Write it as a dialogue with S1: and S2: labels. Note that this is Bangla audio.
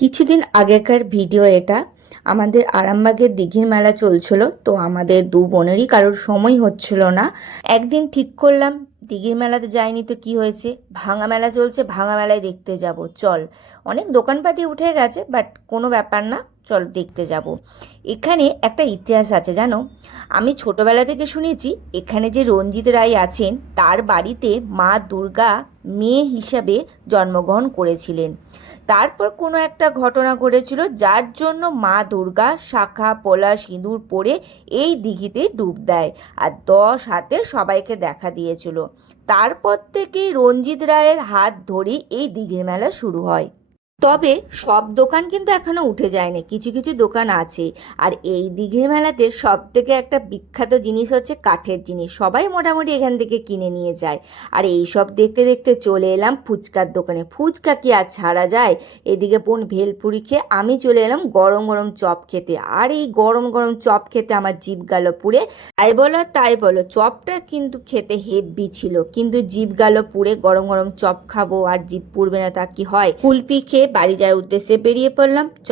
S1: কিছুদিন আগেকার ভিডিও এটা। আমাদের আরামবাগের দিঘির মেলা চলছিল, তো আমাদের দু বোনেরই কারোর সময় হচ্ছিল না। একদিন ঠিক করলাম, দিঘির মেলাতে যাইনি তো কি হয়েছে? ভাঙা মেলা চলছে, ভাঙা মেলায় দেখতে যাব, চল। অনেক দোকানপাটি উঠে গেছে, বাট কোনো ব্যাপার না, চল দেখতে যাব। এখানে একটা ইতিহাস আছে, জানো? আমি ছোটবেলা থেকে শুনেছি, এখানে যে রঞ্জিত রায় আছেন, তার বাড়িতে মা দুর্গা মেয়ে হিসাবে জন্মগ্রহণ করেছিলেন। তারপর কোনো একটা ঘটনা ঘটেছিল যার জন্য মা দুর্গা শাখা পোলা সিঁদুর পরে এই দিঘিতে ডুব দেয় আর দশ হাতে সবাইকে দেখা দিয়েছিল। তারপর থেকেই রঞ্জিত রায়ের হাত ধরে এই দিঘির মেলা শুরু হয়। তবে সব দোকান কিন্তু এখনও উঠে যায়নি, কিছু কিছু দোকান আছে। আর এই দিঘির মেলাতে সব থেকে একটা বিখ্যাত জিনিস হচ্ছে কাঠের জিনিস, সবাই মোটামুটি এখান থেকে কিনে নিয়ে যায়। আর এই সব দেখতে দেখতে চলে এলাম ফুচকার দোকানে, ফুচকা কি আর ছাড়া যায়? এদিকে বোন ভেলপুরি খেয়ে আমি চলে এলাম গরম গরম চপ খেতে। আর এই গরম গরম চপ খেতে আমার জিভ গেল পুড়ে। তাই বলো তাই বলো, চপটা কিন্তু খেতে হেভি ছিল, কিন্তু জিভ গেল পুড়ে, গরম গরম চপ খাব আর জিভ পুড়বে না, তা কি হয়? কুলপি খেয়ে বাড়ি যাওয়ার উদ্দেশ্যে বেরিয়ে পড়লাম।